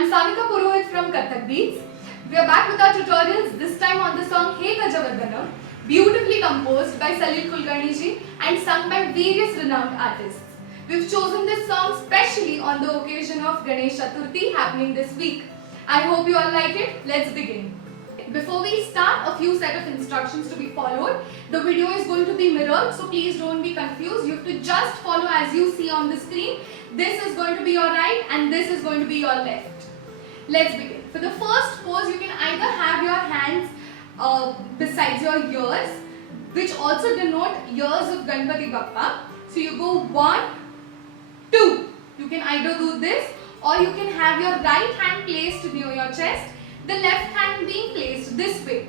I'm Sanika Purohit from Kathak Beats. We are back with our tutorials, this time on the song Hey Gajavardhanam, beautifully composed by Salil Kulkarni ji and sung by various renowned artists. We've chosen this song specially on the occasion of Ganesh Chaturthi happening this week. I hope you all like it. Let's begin. Before we start, a few set of instructions to be followed. The video is going to be mirrored, so please don't be confused. You have to just follow as you see on the screen. This is going to be your right and this is going to be your left. Let's begin. For the first pose, you can either have your hands besides your ears, which also denote ears of Ganpati Bappa. So you go 1, 2. You can either do this or you can have your right hand placed near your chest, the left hand being placed this way.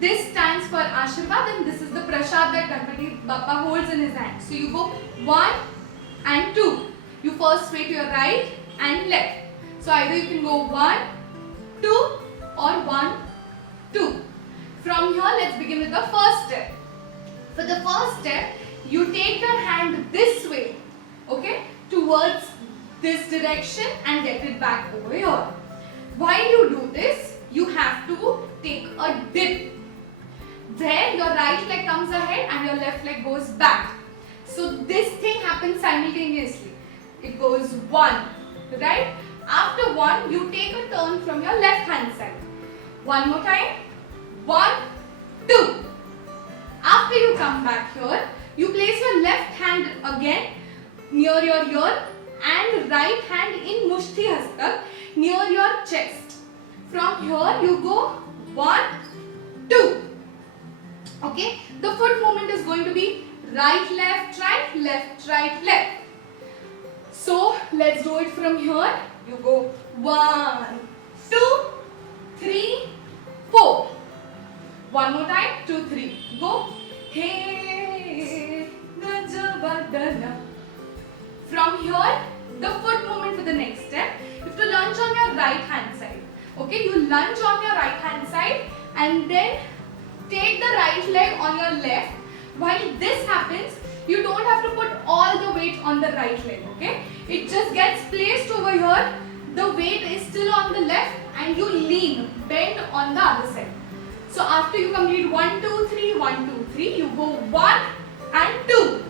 This stands for Ashirvad and this is the Prasad that Ganpati Bappa holds in his hand. So you go 1 and 2. You first sway to your right and left. So either you can go 1, 2 or 1, 2. From here, let's begin with the first step. For the first step, you take your hand this way, okay, towards this direction and get it back over here. While you do this, you have to take a dip. There, your right leg comes ahead and your left leg goes back. So this thing happens simultaneously. It goes 1, right? After 1, you take a turn from your left hand side. One more time. 1, 2. After you come back here, you place your left hand again near your ear and right hand in Mushti Hastak near your chest. From here, you go 1, 2. Okay? The foot movement is going to be right, left, right, left. So, let's do it from here. You go 1, 2, 3, 4. One more time, 2, 3. Go. Hey, Gajavardhana. From here, the foot movement for the next step. You have to lunge on your right hand side. Okay, you lunge on your right hand side and then take the right leg on your left. While this happens, you don't have to put all the weight on the right leg, okay? It just gets placed over here. The weight is still on the left and you lean, bend on the other side. So after you complete 1, 2, 3, 1, 2, 3, you go 1 and 2,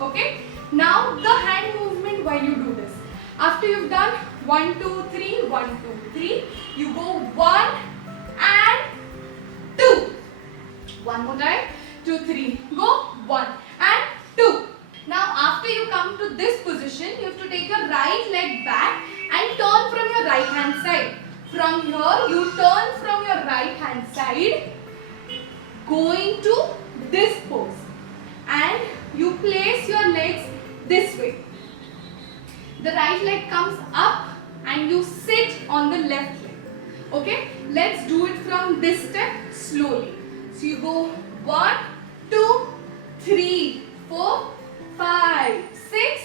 okay? Now the hand movement while you do this. After you've done 1, 2, 3, 1, 2, 3, you go 1 and 2. One more time, 2, 3, go 1 and 2. Now after you come to this position, you have to take your right leg back and turn from your right hand side. From here, you turn from your right hand side going to this pose and you place your legs this way. The right leg comes up and you sit on the left leg. Okay, let's do it from this step slowly. So you go 1, 2, 3, 4, 5, 6,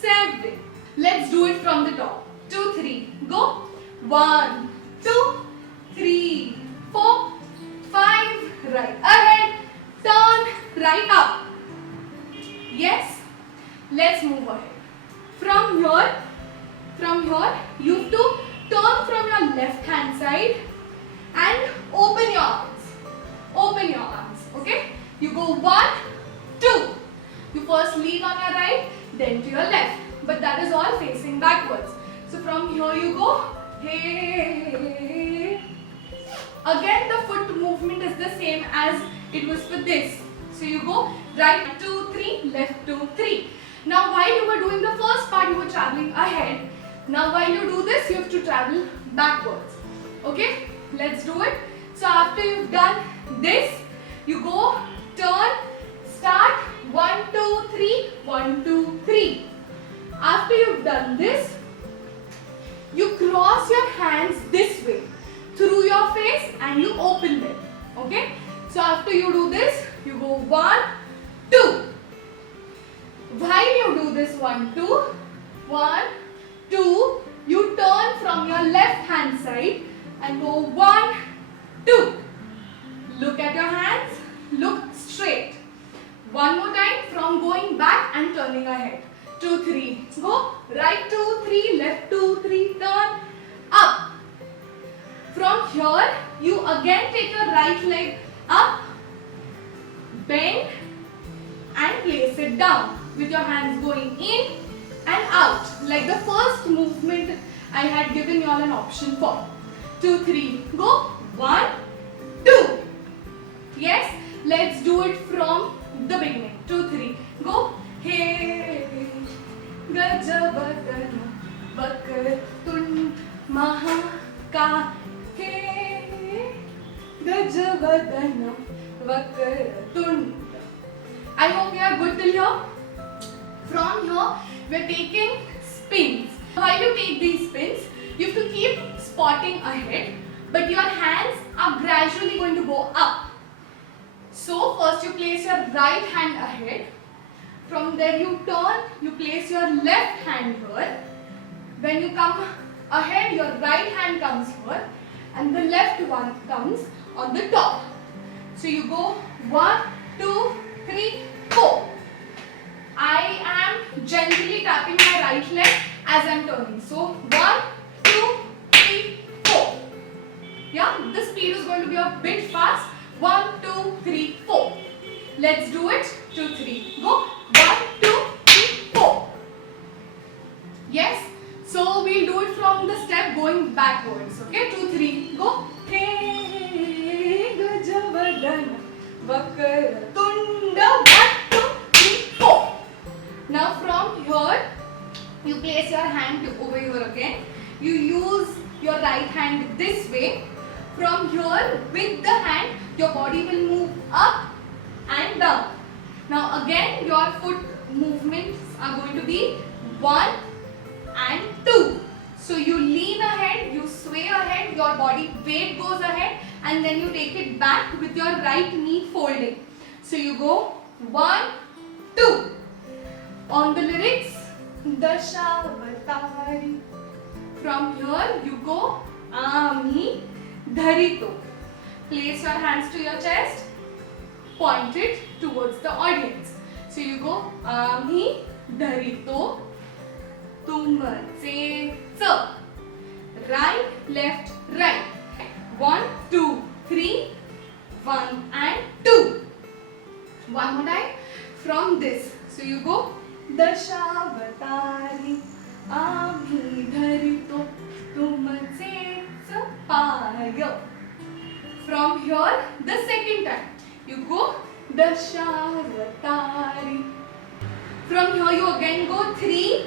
7. Let's do it from the top. 2, 3, go. 1, 2, 3, 4, 5, right ahead, turn, right up. Yes, let's move ahead. From here, you have to turn from your left hand side and open your arms. Open your arms, okay? You go 1, 2. You first lean on your right, then to your left. But that is all facing backwards. So from here you go, hey. Again the foot movement is the same as it was for this. So you go right 2, 3, left 2, 3. Now while you were doing the first part, you were traveling ahead. Now while you do this, you have to travel backwards. Okay, let's do it. So after you've done this, you go, turn, start, 1, 2, 3, 1, 2, 3. After you've done this, you cross your hands this way through your face and you open them. Okay? So after you do this, you go 1, 2. While you do this 1, 2, 1, 2, you turn from your left hand side and go 1, 2. Look at your hands, look straight. One more time from going back and turning ahead. 2, 3. Go right 2, 3, left 2, 3, turn up. From here, you again take your right leg up, bend and place it down with your hands going in and out, like the first movement I had given you all an option for. 2, 3, go. 1, 2. Yes, let's do it from the beginning. 2, 3, go. Hey, Gajavadana Vakratun Mahaka. Hey, Gajavadana Vakratun. I hope you are good till here. From here, we are taking spins. While you take these spins, you have to keep spotting ahead, but your hands are gradually going to go up. So first you place your right hand ahead. From there you turn, you place your left hand here. When you come ahead, your right hand comes here and the left one comes on the top. So you go 1, 2, 3, 4. I am gently tapping my right leg as I am turning. So 1, 2, 3, 4. Yeah, the speed is going to be a bit fast. 1, 2, 3, 4. Let's do it. 2, 3. Go. 1, 2, 3, 4. Yes. So we'll do it from the step going backwards. Okay. 2, 3. Go. Hey, Gajavadana Vakratunda. 1, 2, 3, 4. Now from here, you place your hand over here again. You use your right hand this way. From here, with the hand, your body will move up and down. Now again, your foot movements are going to be 1 and 2. So you lean ahead, you sway ahead, your body weight goes ahead and then you take it back with your right knee folding. So you go 1, 2. On the lyrics, Dashavatari. From here, you go Ami Dharito. Place your hands to your chest, point it towards the audience. So you go Ami Dharito Tumache Cha. Right, left, right. 1, 2, 3. 1 and 2. One more time from this. So you go Dashavatari Ami Dharito Tumache Cha. From here, the second time, you go Dashavatari. From here, you again go 3,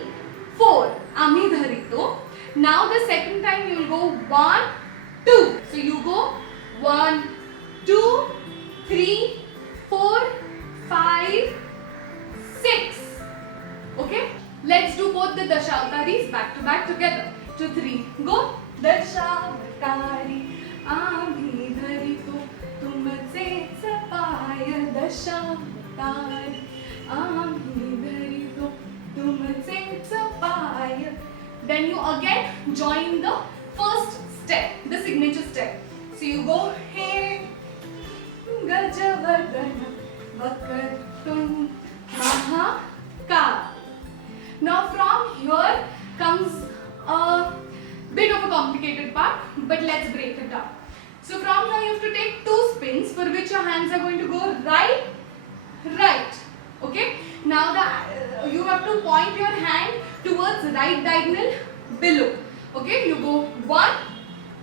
4, Ami Dharito. Now the second time, you will go 1, 2. So you go 1, 2, 3, 4, 5, 6. Okay? Let's do both the Dashavataris back to back together. 2, 3, go. Dashavatari Ami Dharito Tumache Cha. Dashavatari Ami Dharito Tumache Cha. Then you again join the first step, the signature step. So you go Hey Gajavadana Vakratun Mahaka. Now from here comes a bit of a complicated part, but let's break it down. So from here you have to take 2 spins for which your hands are going to go right, right. Okay. Now you have to point your hand towards right diagonal below. Okay. You go 1,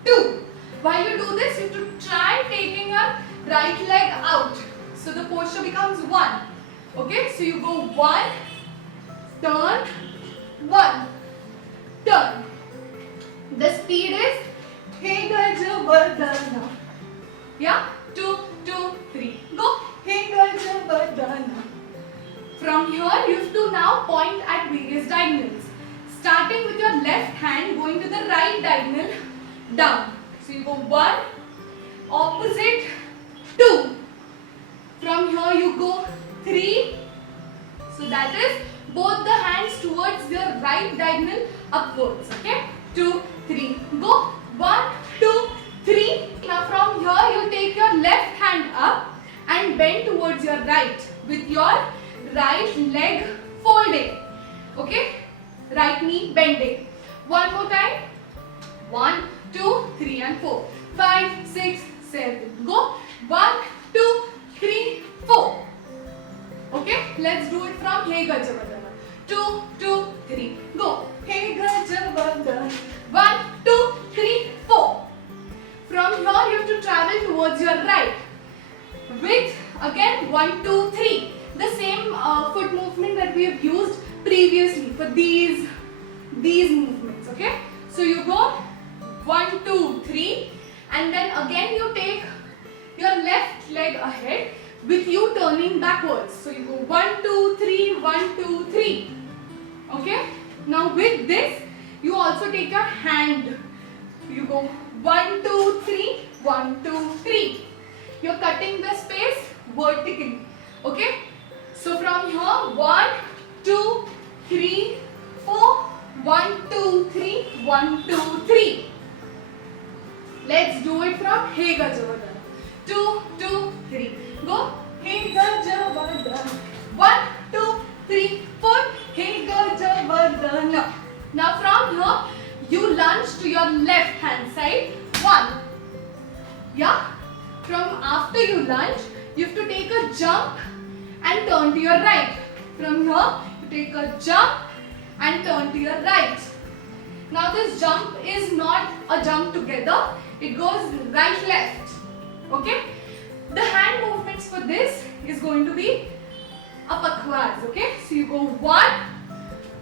2. While you do this, you have to try taking your right leg out. So the posture becomes 1. Okay. So you go 1. Turn, 1, turn. The speed is Hey Gajavadana. Yeah, 2, 2, 3. Go. Hey Gajavadana. From here, you have to now point at various diagonals. Starting with your left hand, going to the right diagonal, down. So you go 1, opposite, 2. From here, you go 3. So that is both the hands towards your right diagonal upwards. Okay? 2, 3. Go. 1, 2, 3. Now from here you take your left hand up and bend towards your right with your right leg folding. Okay? Right knee bending. One more time. 1, 2, 3 and 4. from Hey Gajavardhana. 2, 2, 3, go. Hey Gajavardhana. 1, 2, 3, 4. From here you have to travel towards your right with again 1, 2, 3. The same foot movement that we have used previously for these movements. Okay. So you go 1, 2, 3, and then again you take your left leg ahead with you turning backwards. So you go 1, 2, 3, 1, 2, 3. Okay. Now with this, you also take your hand. You go 1, 2, 3, 1, 2, 3. You're cutting the space vertically. Okay. So from here, 1, 2, 3, 4. 1, 2, 3, 1, 2, 3. Let's do it from Hey Gajavardhana. 2, 2, 3. Go. Hey Gajavardhana. 1, 2, 3, 4. Hey Gajavardhana. Now from here, you lunge to your left hand side. 1. Yeah. From after you lunge, you have to take a jump and turn to your right. From here, you take a jump and turn to your right. Now this jump is not a jump together. It goes right left. Okay. The hand movements for this is going to be a pakhwaz. Okay. So you go 1,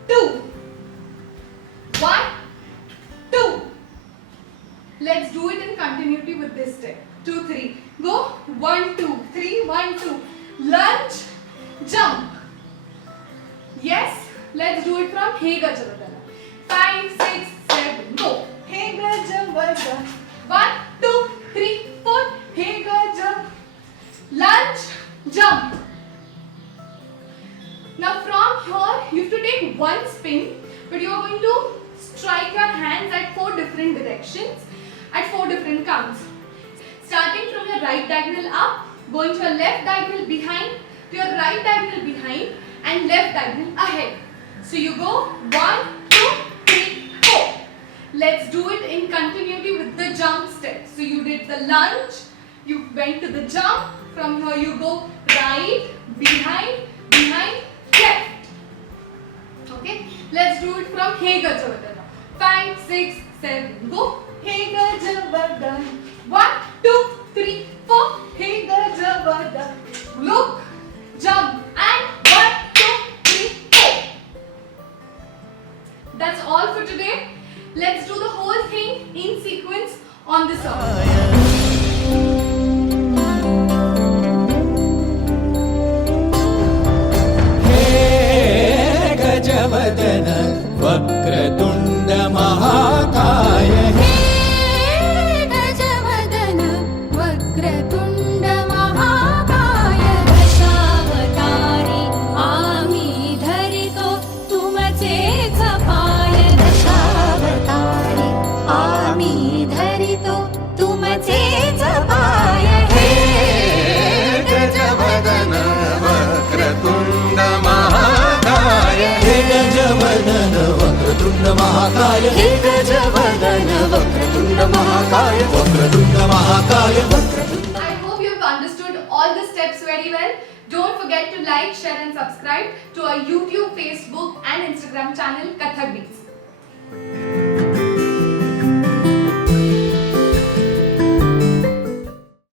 2. 1, 2. Let's do it in continuity with this step. 2, 3. Go. 1, 2, 3, 1, 2. Lunge, jump. Yes. Let's do it from Hey Gajavardhana. 5, 6, 7, go. Hey Gajavardhana. 1, 2, 3, 4. Hey Gajavardhana. Lunge, jump. Now from here, you have to take one spin, but you are going to strike your hands at 4 different directions, at 4 different counts. Starting from your right diagonal up, going to your left diagonal behind, to your right diagonal behind, and left diagonal ahead. So you go 1, 2, 3, 4. Let's do it in continuity with the jump step. So you did the lunge, you went to the jump. From here you go right, behind, left. Okay. Let's do it from Hey Gajavardhana. 5, 6, 7, go. Hey Gajavardhana. 1, 2, 3, 4. Hey Gajavardhana. Look, jump, and 1, 2, 3, 4. That's all for today. Let's do the whole thing in sequence on the song. Hey Gajavardhana, Vakratunda Mahakaya. Hey Gajavardhana, Vakratunda Mahakaya. Dashavatari, Ami dharito, tumache khapaya. Dashavatari, Ami dharito, tumache khapaya. Hey Gajavardhana, Vakratunda Mahakaya. Hey Gajavardhana, Vakratunda Mahakaya. Hey Gajavardhana, Vakratunda Mahakaya. Vakratunda Mahakaya. I hope you've understood all the steps very well. Don't forget to like, share and subscribe to our YouTube, Facebook and Instagram channel Kathak Beats.